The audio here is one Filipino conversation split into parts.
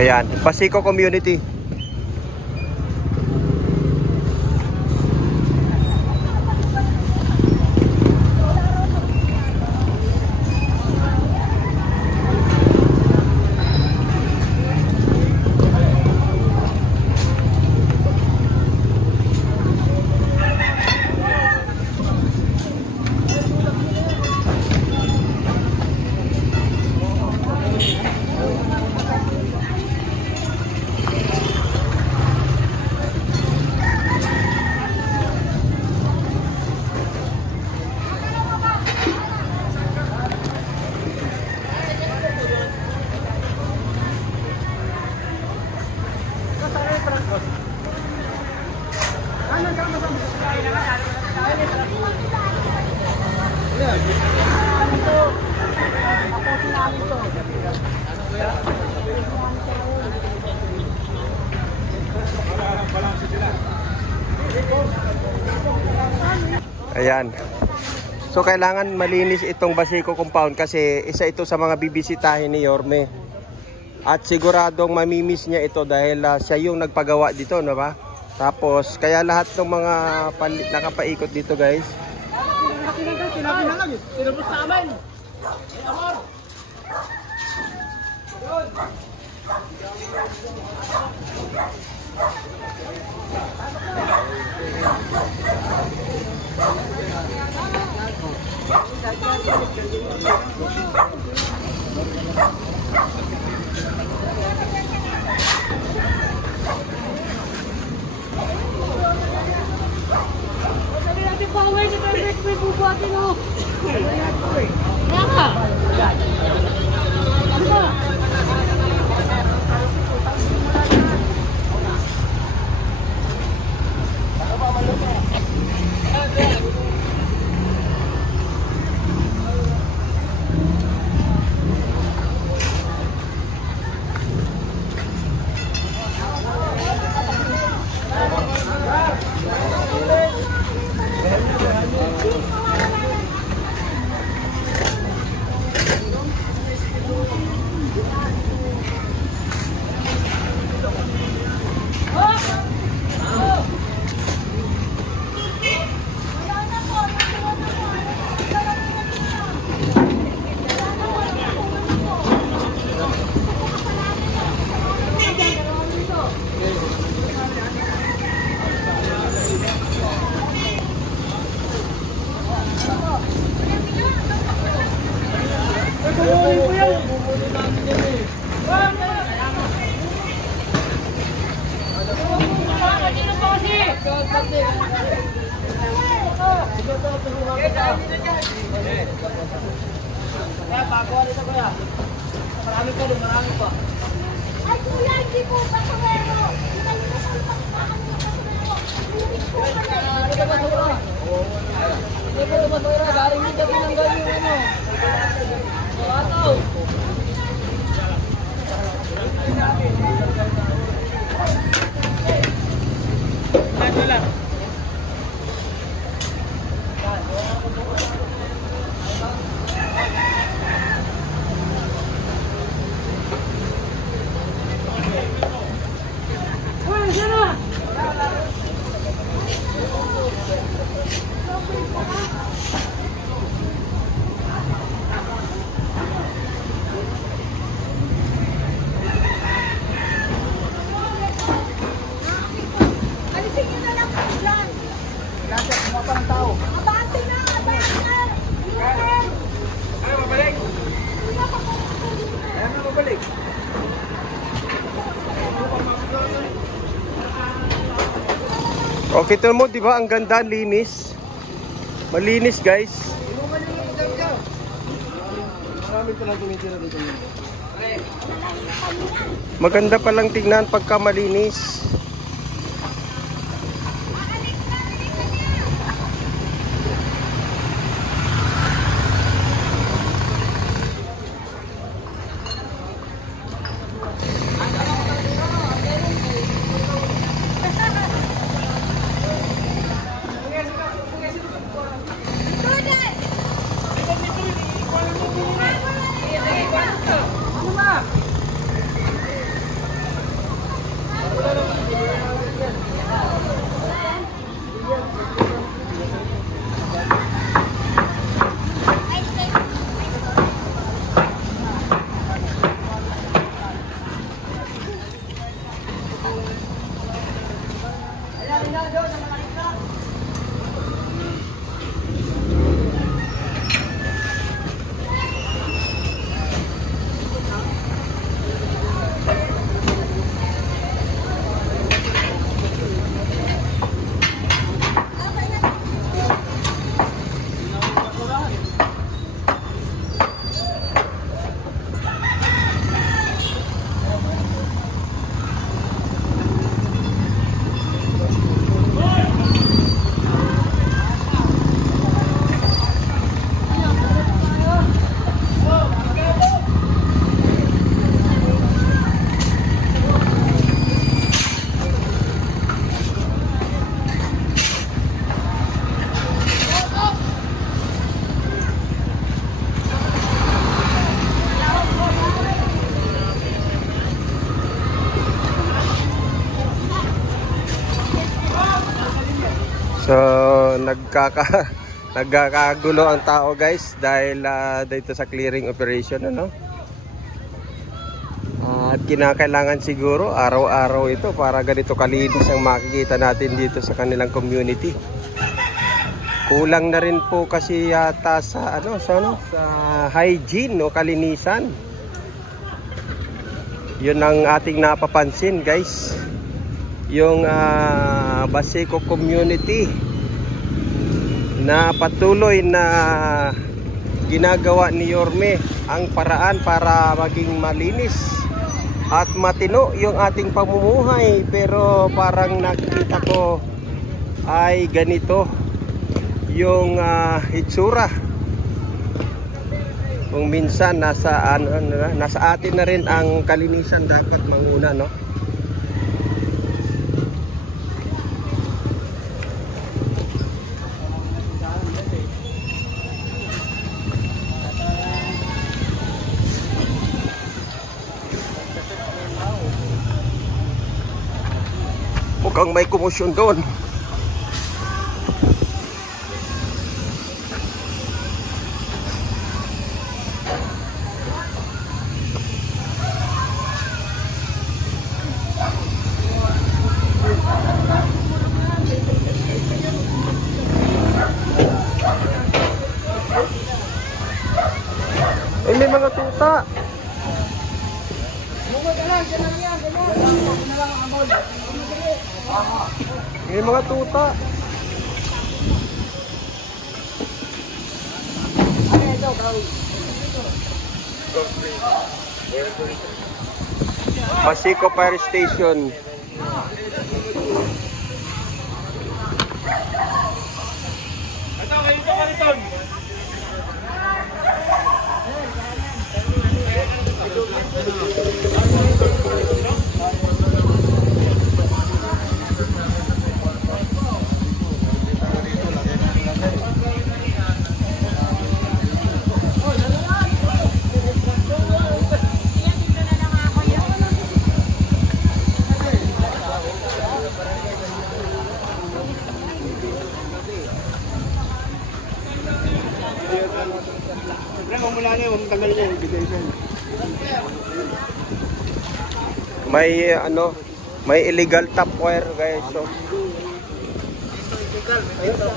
Ayan, Basico Community. Ayan. So kailangan malinis itong Basico compound kasi isa ito sa mga bibisitahin ni Yorme. At siguradong mamimiss niya ito dahil siya yung nagpagawa dito, no ba? Tapos kaya lahat ng mga nakapaikot dito, guys. Marami pa. Ay, kuya, hindi po ba kumero? Okay, ito mo, di ba? Ang ganda, linis. Malinis, guys. Maganda palang tignan pagka malinis. So, nagkakagulo ang tao guys dahil dito sa clearing operation, ano? At kinakailangan siguro araw-araw ito para ganito kalinis ang makikita natin dito sa kanilang community. Kulang na rin po kasi yata sa sa hygiene o kalinisan. 'Yun ang ating napapansin, guys. Yung Baseco community na patuloy na ginagawa ni Yorme ang paraan para maging malinis at matino yung ating pamumuhay, pero parang nakita ko ay ganito yung itsura. Kung minsan nasa atin na rin ang kalinisan dapat manguna, no? Mukhang may komosyon doon. May mga tuta. May mga tuta. Baseco Fire Station. May illegal top wire, guys. So,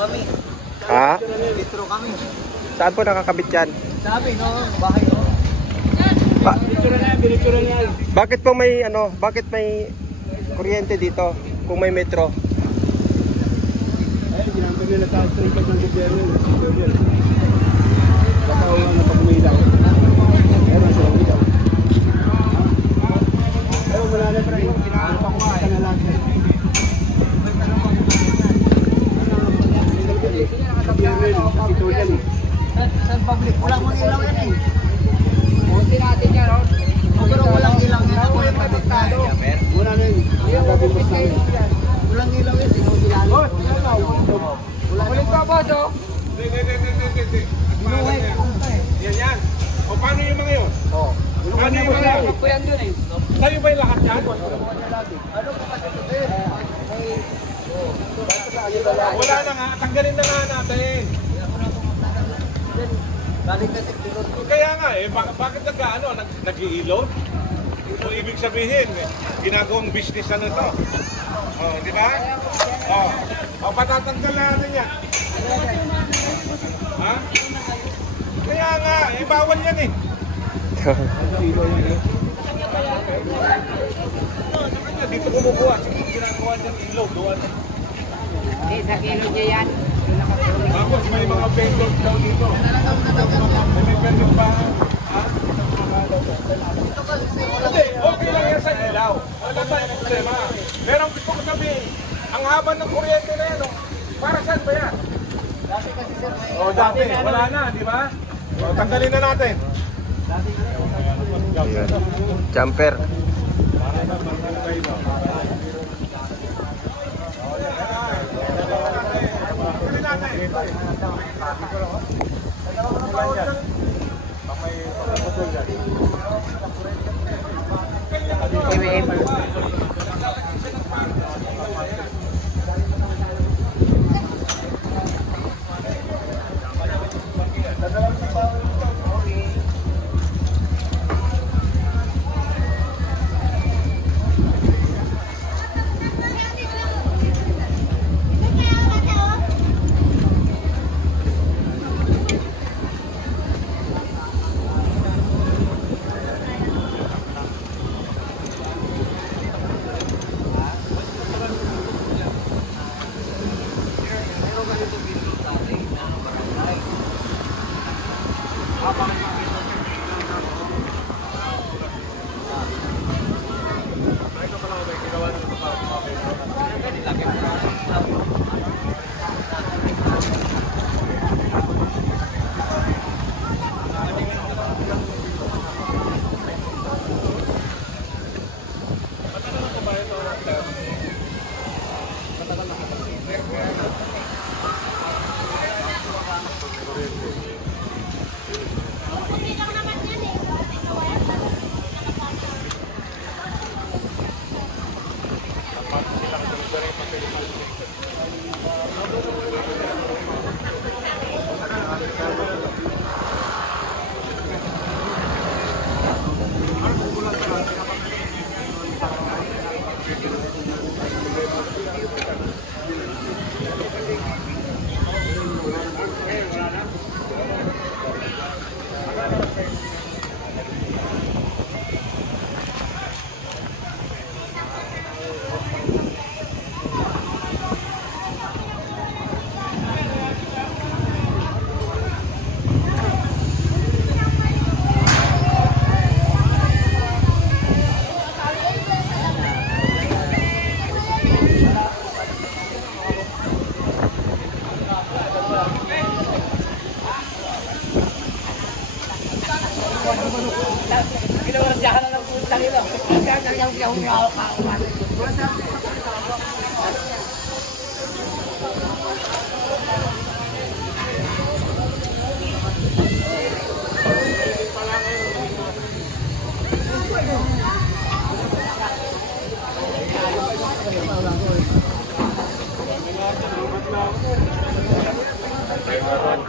kami. ha? Litro kami. Saan po nakakabit yan? Sabi, no? Bahay, no? Bakit po may bakit may kuryente dito kung may metro? Ay, ginamit nila sa street ng gobyerno. Baka wala na pag-umilaw. Meron siya umilaw. Pero wala na pa rin. Ano pa kumain na lang. Sa public, walang ilaw yan eh. Buti natin yan, no? Pero walang ilaw yan. Ako yung pagkado. Wala na yun. Walang ilaw yan. Sinusilalim. Ulit pa, boss, oh. Binuhay ko pa eh. Yan. O paano yung mga yun? Oo. Paano yung mga yun? Ako yan dun eh. Sa'yo ba yung lahat yan? Ano pa kasi ito eh? Wala na nga. Tanggalin na nga natin. Balik kasi pilot. Kaya nga eh, bakit nag-iilot? So, ibig sabihin, ginagawang business na ito. Oh, di ba? Patatanggal na natin yan. Ha? Kaya nga, bawal yan eh. Dito kumukuha. Ginagawa niyang ilaw doon. Sa kilo niya yan. Tapos may mga vendors daw dito. May vendor ba? Ha? Hindi, okay lang yan sa ilaw. Wala tayong problema. Pero gusto ko sabihin, ang haba ng kuryente na yan, para saan ba yan? Dati kasi sir, may... Dati, wala na, di ba? Tanggalin na natin. Jumper.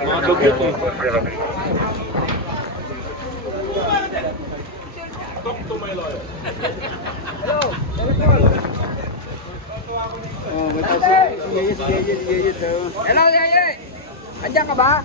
Mga dugyot eh. Talk to my lawyer. Hello, Yeye. Andiyan ka ba?